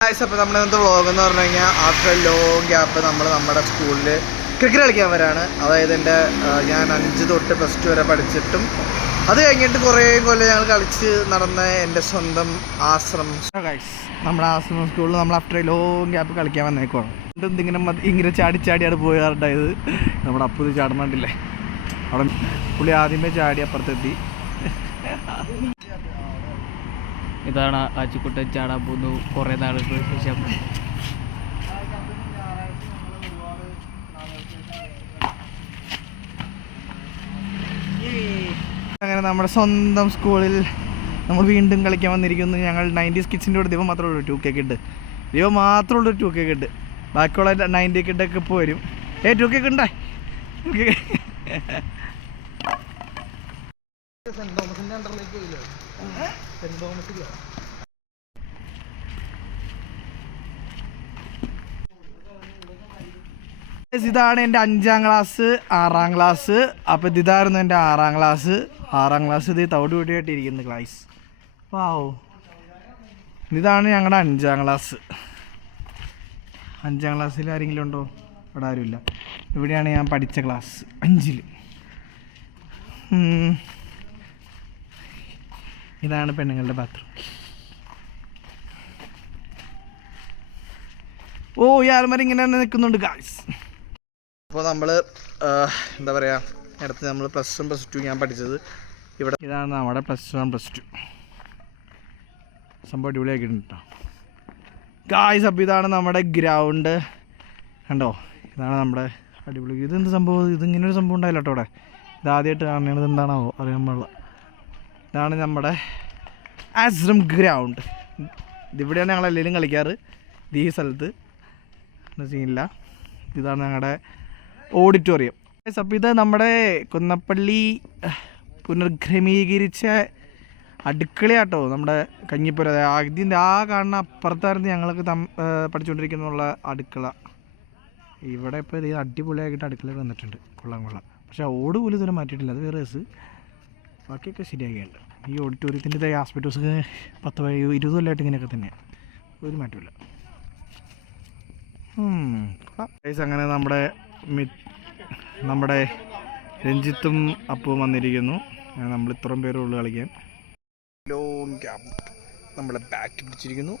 Guys അപ്പോൾ നമ്മുടെ ഇന്നത്തെ വ്ളോഗ് എന്ന് പറഞ്ഞു കഴിഞ്ഞാൽ ആഫ്റ്റർ ലോങ് ഗ്യാപ്പ് നമ്മൾ നമ്മുടെ സ്കൂളിൽ ക്രിക്കറ്റ് കളിക്കാൻ വരാണ് അതായത് എന്റെ ഞാൻ അഞ്ച് തൊട്ട് പ്ലസ് ടു വരെ പഠിച്ചിട്ടും അത് കഴിഞ്ഞിട്ട് കുറേ കൊല്ലം ഞങ്ങൾ കളിച്ച് നടന്ന എന്റെ സ്വന്തം ആശ്രമം ഗായ്സ് നമ്മുടെ ആശ്രമം സ്കൂളിൽ നമ്മൾ ആഫ്റ്റർ ലോങ് ഗ്യാപ്പ് കളിക്കാൻ വന്നേക്കുവാണ്. എന്തും ഇങ്ങനെ ഇങ്ങനെ ചാടി ചാടിയാണ് പോയാറുണ്ടായത് നമ്മുടെ അപ്പുത് ചാടണണ്ടില്ലേ അവിടെ പുള്ളി ആദ്യമേ ചാടി അപ്പുറത്തെത്തി. ഇതാണ് ആച്ചിക്കുട്ടൻ ചാടാൻ പോകുന്നു. കുറേ നാളുകൾക്ക് ശേഷം അങ്ങനെ നമ്മുടെ സ്വന്തം സ്കൂളിൽ നമ്മൾ വീണ്ടും കളിക്കാൻ വന്നിരിക്കുന്നു. ഞങ്ങൾ നയന്റീസ് കിഡ്സിന്റെ കൂടെ ദൈവം മാത്രമേ ഉള്ളൂ ടു കെ കിഡ്. ദൈവം മാത്രമേ ഉള്ളൂ ടു കെ കിഡ്. ബാക്കിയുള്ള നയന്റി കിഡൊക്കെ ഇപ്പോൾ വരും. ഏ ടു കെ ഉണ്ടായി Guys, ഇതാണ് എന്റെ അഞ്ചാം ക്ലാസ് ആറാം ക്ലാസ് അപ്പോൾ ഇതായിരുന്നു എന്റെ ആറാം ക്ലാസ് ആറാം ക്ലാസ് ഇത് തവിട് പൊടിയായിട്ടിരിക്കുന്നു ക്ലാസ് ഇതാണ് ഞങ്ങളുടെ അഞ്ചാം ക്ലാസ് അഞ്ചാം ക്ലാസ്സിൽ ആരെങ്കിലും ഉണ്ടോ? ഇവിടെ ആരുമില്ല. ഇവിടെയാണ് ഞാൻ പഠിച്ച ക്ലാസ് അഞ്ചിൽ. ഇതാണ് പെണ്ണുങ്ങളുടെ ബാത്റൂം ഓ ഈ ആൽമര ഇങ്ങനെ തന്നെ നിൽക്കുന്നുണ്ട് ഗായ്സ് അപ്പോൾ നമ്മൾ എന്താ പറയുക അടുത്ത് നമ്മൾ പ്ലസ് വൺ പ്ലസ് ടു ഞാൻ പഠിച്ചത്. ഇവിടെ ഇതാണ് നമ്മുടെ പ്ലസ് വൺ പ്ലസ് ടു സംഭവം അടിപൊളിയാക്കിയിട്ടുണ്ട് കേട്ടോ ഗായ്സ് അപ്പോൾ ഇതാണ് നമ്മുടെ ഗ്രൗണ്ട് കണ്ടോ? ഇതാണ് നമ്മുടെ അടിപൊളി ഇതെന്ത് സംഭവം? ഇത് ഇങ്ങനെ ഒരു സംഭവം ഉണ്ടായില്ല കേട്ടോ ഇവിടെ. ഇതാദ്യമായിട്ട് കാണുന്നത് എന്താണോ അറിയാൻ പാടില്ല. ഇതാണ് നമ്മുടെ ആസ്രം ഗ്രൗണ്ട്. ഇതിവിടെയാണ് ഞങ്ങൾ എല്ലാവരും കളിക്കാറ്. ഈ സ്ഥലത്ത്. എന്ന് സീനില്ല. ഇതാണ് ഞങ്ങളുടെ ഓഡിറ്റോറിയം. അപ്പോൾ ഇത് നമ്മുടെ കുന്നപ്പള്ളി പുനർക്രമീകരിച്ച അടുക്കളയാട്ടോ നമ്മുടെ കഞ്ഞിപ്പുര. ആദ്യം ആ കാണുന്ന അപ്പുറത്തായിരുന്നു ഞങ്ങൾക്ക് തം പഠിച്ചുകൊണ്ടിരിക്കുന്നുള്ള അടുക്കള. ഇവിടെ ഇപ്പോൾ ഇത് അടിപൊളിയായിട്ട് അടുക്കള വന്നിട്ടുണ്ട്. കൊള്ളാം കൊള്ളാം. പക്ഷേ ഓട് പോലും ഇതുവരെ മാറ്റിയിട്ടില്ല. അത് വേറെ രസ്. ബാക്കിയൊക്കെ ശരിയാക്കിയുണ്ട് ഈ ഓഡിറ്റോറിയത്തിന്റെ ആസ്പെറ്റോസ് പത്ത് ഇരുപത് കൊല്ലമായിട്ട് ഇങ്ങനെയൊക്കെ തന്നെ ഒരു മാറ്റമില്ല അങ്ങനെ നമ്മുടെ മി- നമ്മുടെ രഞ്ജിത്തും അപ്പവും വന്നിരിക്കുന്നു. നമ്മൾ ഇത്രയും പേരേ ഉള്ളു കളിക്കാൻ. ലോങ് ക്യാമ്പ് നമ്മളെ ബാറ്റ് പിടിച്ചിരിക്കുന്നു.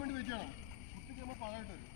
വേണ്ടി വെക്കുകയാണ് കുത്തി നമ്മൾ പാകായിട്ട് വരും.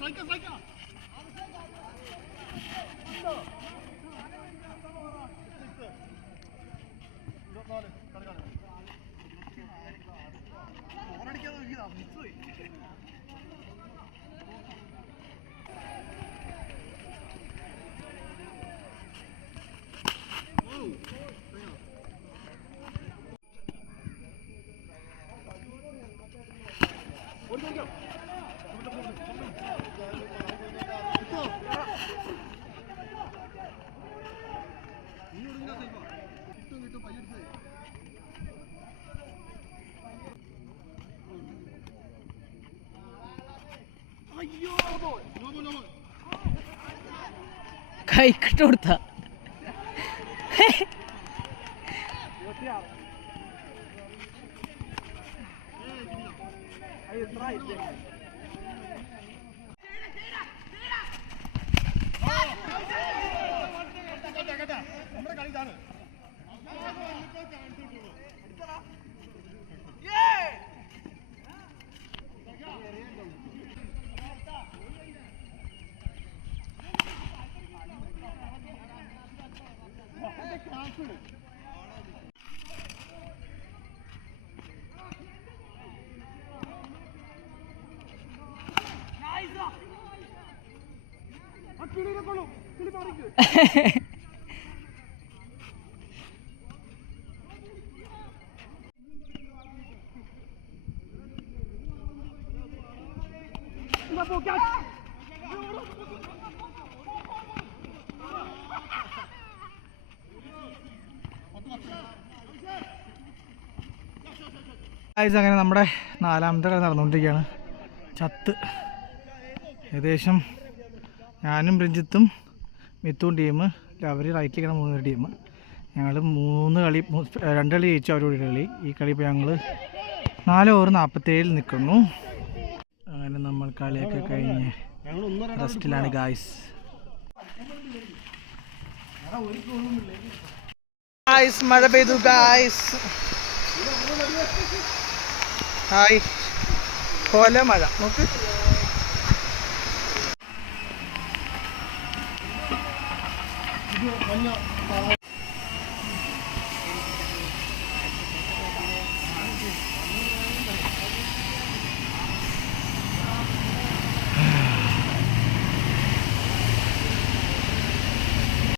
Saika, saika! ഓണടിക്കാതെ നോക്കിയതാ മിസ്സുപോയി ഓടിക്കോ ഓടിക്കോ കൈക്കിട്ട് കൊടുത്ത. നമ്മുടെ കളി ഇതാണ്. അങ്ങനെ നമ്മുടെ നാലാമത്തെ കളി നടന്നുകൊണ്ടിരിക്കുകയാണ്. ചത്ത്. ഏകദേശം ഞാനും രഞ്ജിത്തും മിത്തും ടീം അവർ റൈറ്റിലേക്കാണ് മൂന്ന് ടീം. ഞങ്ങൾ മൂന്ന് കളി രണ്ട് കളി ജയിച്ചു അവരോട് കളി. ഈ കളി ഇപ്പോൾ ഞങ്ങൾ നാല് ഓവർ നാൽപ്പത്തേഴിൽ നിൽക്കുന്നു. അങ്ങനെ നമ്മൾ കളിയൊക്കെ കഴിഞ്ഞ് റെസ്റ്റിലാണ് ഗായ്സ് ഗായ്സ് മഴ പെയ്തു ഗായ്സ് ഹായ് കോല മഴ. നോക്ക്. 你有朋友